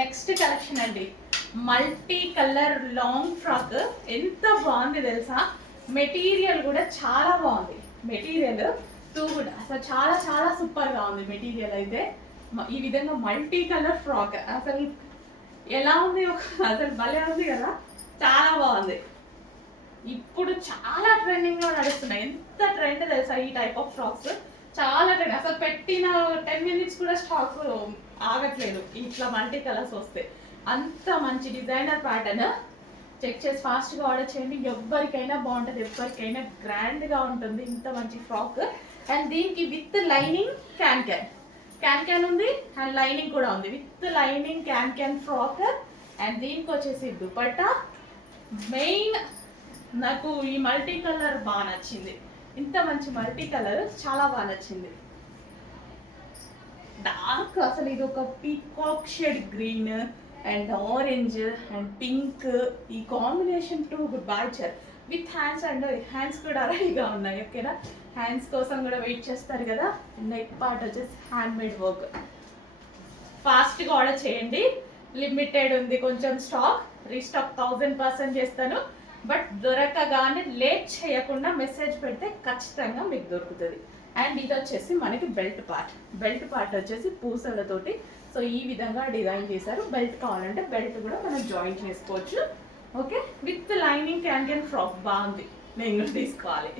Next collection అండి, multi colour long frock. ఎంత బాగుంది తెలుసా, మెటీరియల్ కూడా చాలా బాగుంది. మెటీరియల్ కూడా అసలు చాలా చాలా సూపర్గా ఉంది మెటీరియల్ అయితే. ఈ విధంగా మల్టీ కలర్ ఫ్రాక్ అసలు ఎలా ఉంది, అసలు భలే ఉంది కదా, చాలా బాగుంది. ఇప్పుడు చాలా ట్రెండింగ్లో నడుస్తున్నాయి. ఎంత ట్రెండ్ తెలుసా ఈ టైప్ ఆఫ్ ఫ్రాక్స్, చాలా ట్రెండ్. అసలు పెట్టిన 10 minutes కూడా స్టాక్ ఆగట్లేదు ఇట్లా మల్టీ కలర్స్ వస్తే. అంత మంచి డిజైనర్ ప్యాటర్న్. చెక్ చేసి ఫాస్ట్గా ఆర్డర్ చేయండి. ఎవరికైనా బాగుంటుంది, ఎవరికైనా గ్రాండ్గా ఉంటుంది ఇంత మంచి ఫ్రాక్. అండ్ దీనికి విత్ లైనింగ్ క్యాన్ ఉంది, అండ్ లైనింగ్ కూడా ఉంది. With lining can frock. And దీనికి వచ్చేసి దుపట్టా. మెయిన్ నాకు ఈ మల్టీ కలర్ బాగా నచ్చింది. ఇంత మంచి మల్టీ కలర్ చాలా బాగా నచ్చింది. డార్క్, అసలు ఇది ఒక peacock shade green and orange and pink, ఈ కాంబినేషన్ టు బాయ్చర్ విత్ హ్యాండ్స్. అండ్ హ్యాండ్స్ కూడా రెడీగా ఉన్నాయి. ఓకేనా, హ్యాండ్స్ కోసం కూడా వెయిట్ చేస్తారు కదా. నెక్ పార్ట్ వచ్చేసి హ్యాండ్ మేడ్ వర్క్. ఫాస్ట్గా ఆర్డర్ చేయండి, లిమిటెడ్ ఉంది కొంచెం స్టాక్. రీస్టాక్ 1000% చేస్తాను. బట్ దొరకగానే లేట్ చేయకుండా మెసేజ్ పెడితే ఖచ్చితంగా మీకు దొరుకుతుంది. అండ్ ఇది వచ్చేసి మనకి బెల్ట్ పార్ట్ వచ్చేసి పూసలతోటి సో ఈ విధంగా డిజైన్ చేశారు. బెల్ట్ కావాలంటే బెల్ట్ కూడా మనం జాయిన్ చేసుకోవచ్చు. Okay, with lining can frock బాగుంది, నేను తీసుకోవాలి.